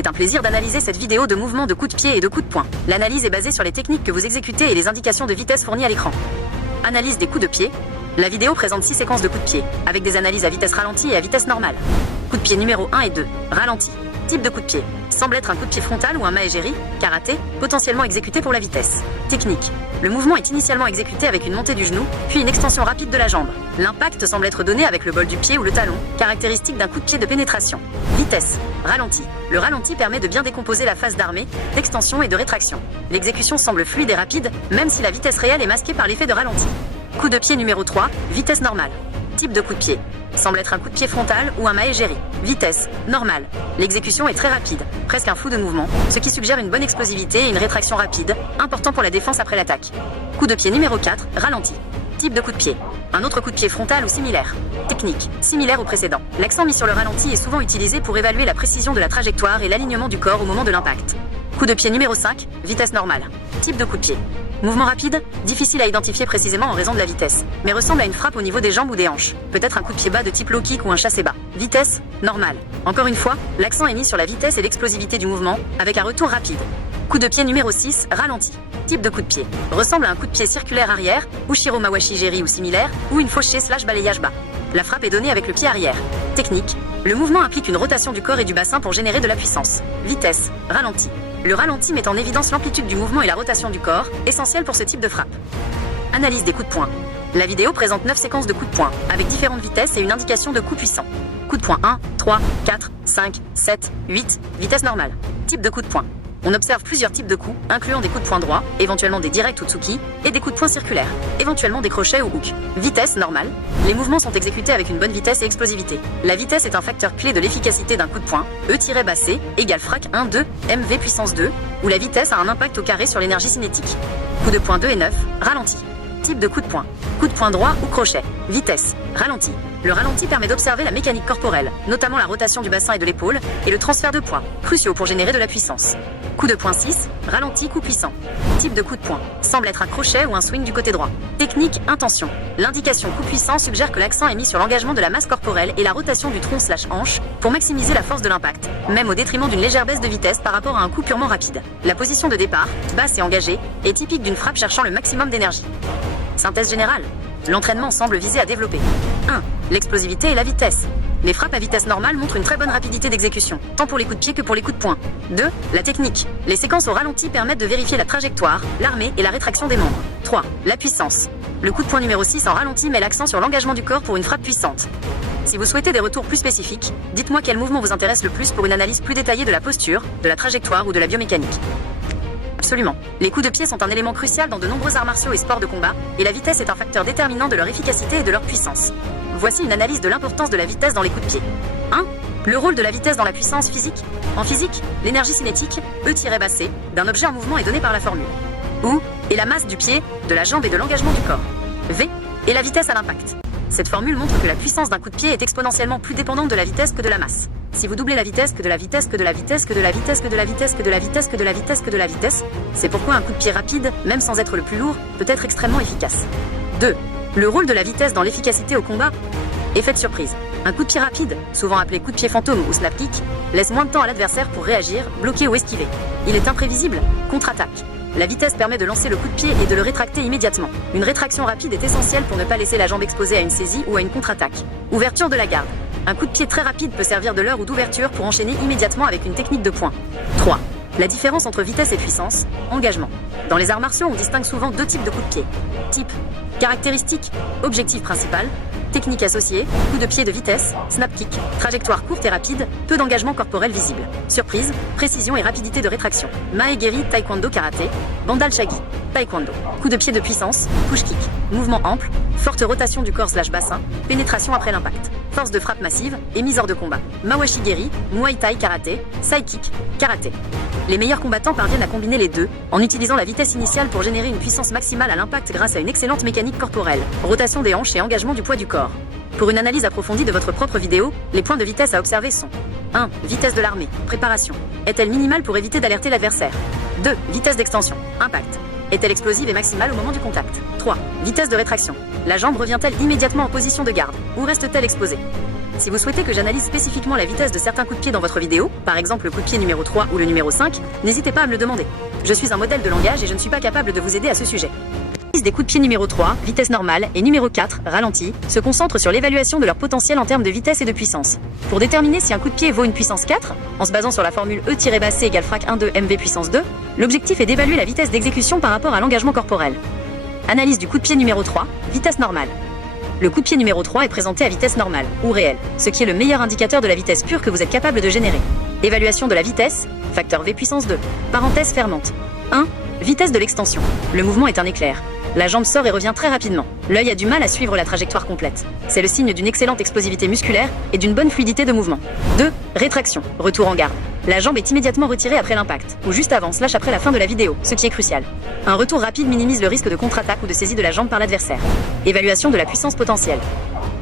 C'est un plaisir d'analyser cette vidéo de mouvements de coups de pied et de coups de poing. L'analyse est basée sur les techniques que vous exécutez et les indications de vitesse fournies à l'écran. Analyse des coups de pied. La vidéo présente 6 séquences de coups de pied, avec des analyses à vitesse ralentie et à vitesse normale. Coup de pied numéro 1 et 2, ralenti. Type de coup de pied. Semble être un coup de pied frontal ou un maegeri, karaté, potentiellement exécuté pour la vitesse. Technique. Le mouvement est initialement exécuté avec une montée du genou, puis une extension rapide de la jambe. L'impact semble être donné avec le bol du pied ou le talon, caractéristique d'un coup de pied de pénétration. Vitesse. Ralenti. Le ralenti permet de bien décomposer la phase d'armée, d'extension et de rétraction. L'exécution semble fluide et rapide, même si la vitesse réelle est masquée par l'effet de ralenti. Coup de pied numéro 3, vitesse normale. Type de coup de pied. Semble être un coup de pied frontal ou un maegeri. Vitesse, normale. L'exécution est très rapide, presque un flou de mouvement, ce qui suggère une bonne explosivité et une rétraction rapide, important pour la défense après l'attaque. Coup de pied numéro 4, ralenti. Type de coup de pied. Un autre coup de pied frontal ou similaire. Technique, similaire au précédent. L'accent mis sur le ralenti est souvent utilisé pour évaluer la précision de la trajectoire et l'alignement du corps au moment de l'impact. Coup de pied numéro 5, vitesse normale. Type de coup de pied. Mouvement rapide, difficile à identifier précisément en raison de la vitesse, mais ressemble à une frappe au niveau des jambes ou des hanches. Peut-être un coup de pied bas de type low kick ou un chassé bas. Vitesse, normale. Encore une fois, l'accent est mis sur la vitesse et l'explosivité du mouvement, avec un retour rapide. Coup de pied numéro 6, ralenti. Type de coup de pied. Ressemble à un coup de pied circulaire arrière, Ushiro Mawashi Geri ou similaire, ou une fauchée / balayage bas. La frappe est donnée avec le pied arrière. Technique. Le mouvement implique une rotation du corps et du bassin pour générer de la puissance. Vitesse, ralenti. Le ralenti met en évidence l'amplitude du mouvement et la rotation du corps, essentielle pour ce type de frappe. Analyse des coups de poing. La vidéo présente 9 séquences de coups de poing, avec différentes vitesses et une indication de coups puissants. Coup de poing 1, 3, 4, 5, 7, 8, vitesse normale. Type de coup de poing. On observe plusieurs types de coups, incluant des coups de poing droits, éventuellement des directs ou tsuki, et des coups de poing circulaires, éventuellement des crochets ou hooks. Vitesse normale. Les mouvements sont exécutés avec une bonne vitesse et explosivité. La vitesse est un facteur clé de l'efficacité d'un coup de poing. E-C égale frac 1, 2, MV puissance 2, où la vitesse a un impact au carré sur l'énergie cinétique. Coup de poing 2 et 9, ralenti. Type de coup de poing. Coup de poing droit ou crochet. Vitesse. Ralenti. Le ralenti permet d'observer la mécanique corporelle, notamment la rotation du bassin et de l'épaule, et le transfert de poids, cruciaux pour générer de la puissance. Coup de poing 6, ralenti, coup puissant. Type de coup de poing. Semble être un crochet ou un swing du côté droit. Technique, intention. L'indication coup puissant suggère que l'accent est mis sur l'engagement de la masse corporelle et la rotation du tronc / hanche pour maximiser la force de l'impact, même au détriment d'une légère baisse de vitesse par rapport à un coup purement rapide. La position de départ, basse et engagée, est typique d'une frappe cherchant le maximum d'énergie. Synthèse générale. L'entraînement semble viser à développer 1. L'explosivité et la vitesse. Les frappes à vitesse normale montrent une très bonne rapidité d'exécution, tant pour les coups de pied que pour les coups de poing. 2. La technique. Les séquences au ralenti permettent de vérifier la trajectoire, l'armée et la rétraction des membres. 3. La puissance. Le coup de poing numéro 6 en ralenti met l'accent sur l'engagement du corps pour une frappe puissante. Si vous souhaitez des retours plus spécifiques, dites-moi quel mouvement vous intéresse le plus pour une analyse plus détaillée de la posture, de la trajectoire ou de la biomécanique. Absolument. Les coups de pied sont un élément crucial dans de nombreux arts martiaux et sports de combat, et la vitesse est un facteur déterminant de leur efficacité et de leur puissance. Voici une analyse de l'importance de la vitesse dans les coups de pied. 1. Le rôle de la vitesse dans la puissance physique. En physique, l'énergie cinétique, E-C, d'un objet en mouvement est donnée par la formule. U est la masse du pied, de la jambe et de l'engagement du corps. V est la vitesse à l'impact. Cette formule montre que la puissance d'un coup de pied est exponentiellement plus dépendante de la vitesse que de la masse. Si vous doublez la vitesse que de la vitesse que de la vitesse que de la vitesse que de la vitesse que de la vitesse que de la vitesse que de la vitesse, c'est pourquoi un coup de pied rapide, même sans être le plus lourd, peut être extrêmement efficace. 2. Le rôle de la vitesse dans l'efficacité au combat. Effet de surprise. Un coup de pied rapide, souvent appelé coup de pied fantôme ou snap kick, laisse moins de temps à l'adversaire pour réagir, bloquer ou esquiver. Il est imprévisible, contre-attaque. La vitesse permet de lancer le coup de pied et de le rétracter immédiatement. Une rétraction rapide est essentielle pour ne pas laisser la jambe exposée à une saisie ou à une contre-attaque. Ouverture de la garde. Un coup de pied très rapide peut servir de leurre ou d'ouverture pour enchaîner immédiatement avec une technique de poing. 3. La différence entre vitesse et puissance. Engagement. Dans les arts martiaux, on distingue souvent 2 types de coups de pied. Type. Caractéristique. Objectif principal. Technique associée, coup de pied de vitesse, snap kick, trajectoire courte et rapide, peu d'engagement corporel visible. Surprise, précision et rapidité de rétraction. Maegeri, taekwondo, karaté, bandal shagi, taekwondo. Coup de pied de puissance, push kick, mouvement ample, forte rotation du corps / bassin, pénétration après l'impact. Force de frappe massive et mise hors de combat. Mawashi Geri, Muay Thai karaté, Sai kick, karaté. Les meilleurs combattants parviennent à combiner les deux, en utilisant la vitesse initiale pour générer une puissance maximale à l'impact grâce à une excellente mécanique corporelle, rotation des hanches et engagement du poids du corps. Pour une analyse approfondie de votre propre vidéo, les points de vitesse à observer sont 1. Vitesse de l'armée, préparation. Est-elle minimale pour éviter d'alerter l'adversaire? 2. Vitesse d'extension, impact. Est-elle explosive et maximale au moment du contact? 3. Vitesse de rétraction. La jambe revient-elle immédiatement en position de garde, ou reste-t-elle exposée? Si vous souhaitez que j'analyse spécifiquement la vitesse de certains coups de pied dans votre vidéo, par exemple le coup de pied numéro 3 ou le numéro 5, n'hésitez pas à me le demander. Je suis un modèle de langage et je ne suis pas capable de vous aider à ce sujet. L'analyse des coups de pied numéro 3, vitesse normale, et numéro 4, ralenti, se concentre sur l'évaluation de leur potentiel en termes de vitesse et de puissance. Pour déterminer si un coup de pied vaut une puissance 4, en se basant sur la formule E-C égale frac 1,2 MV puissance 2, l'objectif est d'évaluer la vitesse d'exécution par rapport à l'engagement corporel. Analyse du coup de pied numéro 3, vitesse normale. Le coup de pied numéro 3 est présenté à vitesse normale, ou réelle, ce qui est le meilleur indicateur de la vitesse pure que vous êtes capable de générer. Évaluation de la vitesse, facteur V puissance 2. Parenthèse fermante. 1. Vitesse de l'extension. Le mouvement est un éclair. La jambe sort et revient très rapidement. L'œil a du mal à suivre la trajectoire complète. C'est le signe d'une excellente explosivité musculaire et d'une bonne fluidité de mouvement. 2. Rétraction. Retour en garde. La jambe est immédiatement retirée après l'impact, ou juste avant, / après la fin de la vidéo, ce qui est crucial. Un retour rapide minimise le risque de contre-attaque ou de saisie de la jambe par l'adversaire. Évaluation de la puissance potentielle.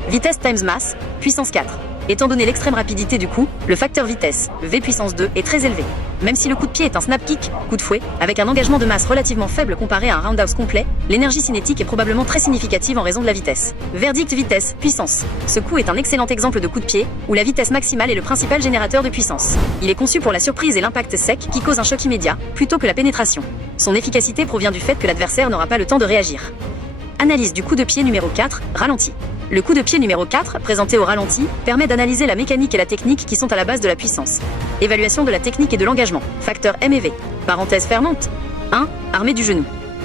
Vitesse times masse, puissance 4. Étant donné l'extrême rapidité du coup, le facteur vitesse, V puissance 2, est très élevé. Même si le coup de pied est un snap kick, coup de fouet, avec un engagement de masse relativement faible comparé à un roundhouse complet, l'énergie cinétique est probablement très significative en raison de la vitesse. Verdict vitesse, puissance. Ce coup est un excellent exemple de coup de pied, où la vitesse maximale est le principal générateur de puissance. Il est conçu pour la surprise et l'impact sec qui cause un choc immédiat, plutôt que la pénétration. Son efficacité provient du fait que l'adversaire n'aura pas le temps de réagir. Analyse du coup de pied numéro 4, ralenti. Le coup de pied numéro 4, présenté au ralenti, permet d'analyser la mécanique et la technique qui sont à la base de la puissance. Évaluation de la technique et de l'engagement, facteur M et V. Parenthèse fermante. 1. Armée du genou.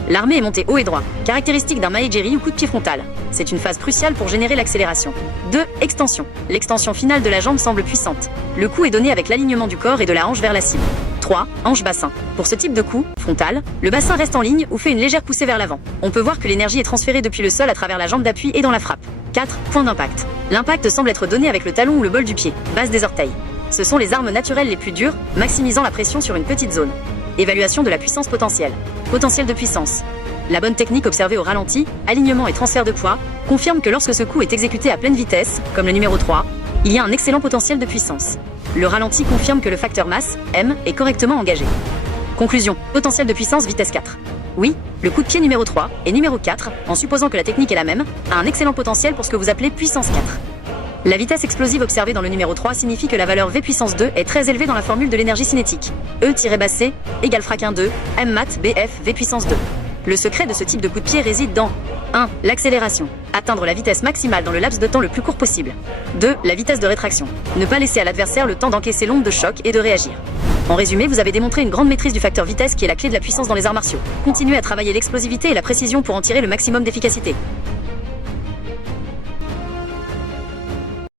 L'armée est montée haut et droit, caractéristique d'un maegiri ou coup de pied frontal. C'est une phase cruciale pour générer l'accélération. 2. Extension. L'extension finale de la jambe semble puissante. Le coup est donné avec l'alignement du corps et de la hanche vers la cible. 3. Hanche-bassin. Pour ce type de coup, frontal, le bassin reste en ligne ou fait une légère poussée vers l'avant. On peut voir que l'énergie est transférée depuis le sol à travers la jambe d'appui et dans la frappe. 4. Point d'impact. L'impact semble être donné avec le talon ou le bol du pied, base des orteils. Ce sont les armes naturelles les plus dures, maximisant la pression sur une petite zone. Évaluation de la puissance potentielle. Potentiel de puissance. La bonne technique observée au ralenti, alignement et transfert de poids, confirme que lorsque ce coup est exécuté à pleine vitesse, comme le numéro 3, il y a un excellent potentiel de puissance. Le ralenti confirme que le facteur masse, M, est correctement engagé. Conclusion. Potentiel de puissance vitesse 4. Oui, le coup de pied numéro 3 et numéro 4, en supposant que la technique est la même, a un excellent potentiel pour ce que vous appelez puissance 4. La vitesse explosive observée dans le numéro 3 signifie que la valeur V puissance 2 est très élevée dans la formule de l'énergie cinétique. E-C égale frac 1,2 M mat BF V puissance 2. Le secret de ce type de coup de pied réside dans 1. L'accélération. Atteindre la vitesse maximale dans le laps de temps le plus court possible. 2. La vitesse de rétraction. Ne pas laisser à l'adversaire le temps d'encaisser l'onde de choc et de réagir. En résumé, vous avez démontré une grande maîtrise du facteur vitesse qui est la clé de la puissance dans les arts martiaux. Continuez à travailler l'explosivité et la précision pour en tirer le maximum d'efficacité.